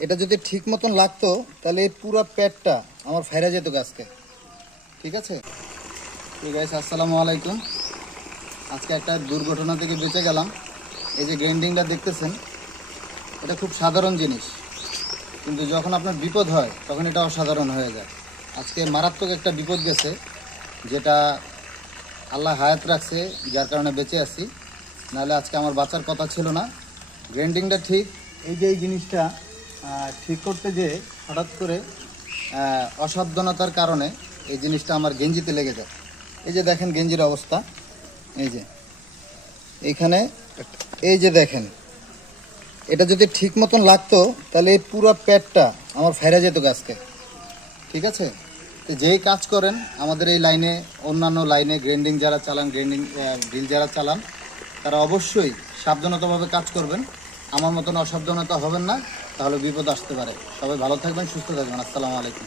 এটা যদি ঠিক মতন লাগতো তাহলে এই পুরো পেটটা আমার ফাইরা যেত আজকে। ঠিক আছে, তো গাইস আসসালামু আলাইকুম। আজকে একটা দুর্ঘটনা থেকে বেঁচে গেলাম। এই যে গ্রাইন্ডিংটা দেখতেছেন, এটা খুব সাধারণ জিনিস, কিন্তু যখন আপনার বিপদ হয় তখন এটা অসাধারণ হয়ে যায়। আজকে মারাত্মক একটা বিপদ গেছে, যেটা আল্লাহ হায়াত রাখছে, যার কারণে বেঁচে আছি। নাহলে আজকে আমার বাঁচার কথা ছিল না। গ্রাইন্ডিংটা ঠিক, এই যে এই জিনিসটা ঠিক করতে যেয়ে হঠাৎ করে অসাবধানতার কারণে এই জিনিসটা আমার গেঞ্জিতে লেগে যায়। এই যে দেখেন গেঞ্জির অবস্থা, এই যে এইখানে, এই যে দেখেন, এটা যদি ঠিক মতন লাগতো তাহলে এই পুরো পেটটা আমার ফাইরা যেত আজকে। ঠিক আছে, তো যেই কাজ করেন আমাদের এই লাইনে, অন্যান্য লাইনে গ্রাইন্ডিং যারা চালান, ড্রিল যারা চালান, তারা অবশ্যই সাবধানতাভাবে কাজ করবেন। আমার মতন অসাবধানতা হবেন না, তাহলে বিপদ আসতে পারে। সবাই ভালো থাকবেন, সুস্থ থাকবেন। আসসালামু আলাইকুম।